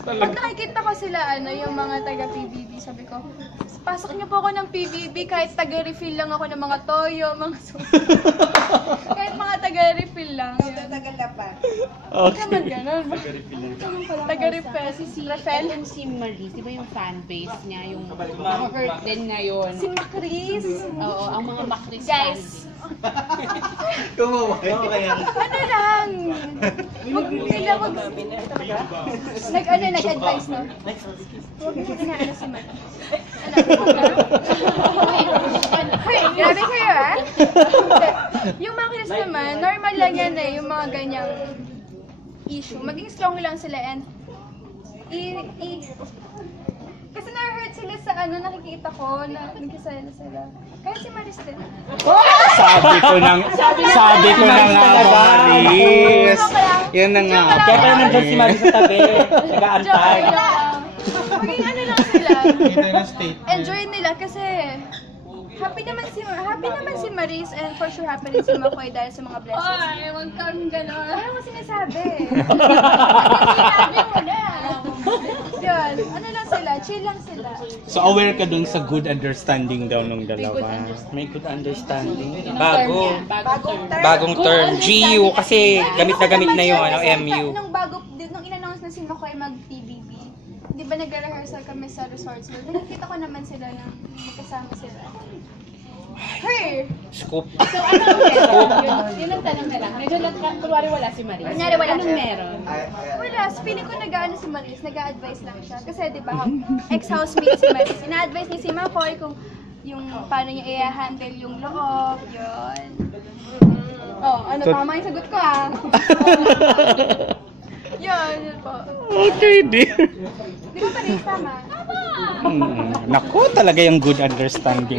Pag nakikita ko sila, yung mga taga-PBB, sabi ko, pasok niyo po ako ng PBB kahit taga-refill lang ako ng mga toyo, mga susi. Kahit mga taga-refill lang. Taga-lapan. Okay. Naman ganun. Taga-refill. Si Maris, di ba yung fan base niya, yung hurt din ngayon. Si Macris. Oo, ang mga Macris Guys, Kumaway. ano lang, sila nag-advise, no? Huwag mo inaano si Maris. Hey, grabe kayo, ah. Yung Macris naman, normal lang yan yung mga ganyang issue. Maging strong lang sila and kasi na-hurt sila sa nakikita ko na nagkasala sila. Kahit si Maris din. Sabi ko na nga, Maris. Yan na nga. Kaya pala nandyan si Maris sa tabi. Nag-aantay. Maging lang sila. Enjoy nila kasi happy naman si Maris and for sure happy rin si Makoy dahil sa mga blessings. Ay, huwag kang gano'n. Ano mo sinasabi? Sinasabi mo na. Yun, lang sila, chill lang sila. So aware ka dun sa good understanding daw nung dalawa. May good understanding. Bagong term. GU kasi gamit na yung MU. Nung in-announce na si Makoy mag-PBB, di ba nag-rehearsal kami sa Resorts World? Nakikita ko naman sila na magkasama sila. Hey! Scoop. So, anong meron? Yun ang tanong na lang. Medyo kunwari wala si Maris. Kunyari wala Anong siya. meron? Wala. Feeling ko nag-ano si Maris, nag-a-advise lang siya. Kasi di ba, ex-housemate si Maris. Ina-advise niya si Makoy kung yung paano niya i-handle yung loob, yun. Oh, tama yung sagot ko Yun po. Okay, dear. Di ba Paris, tama? Tama! Naku, talaga yung good understanding.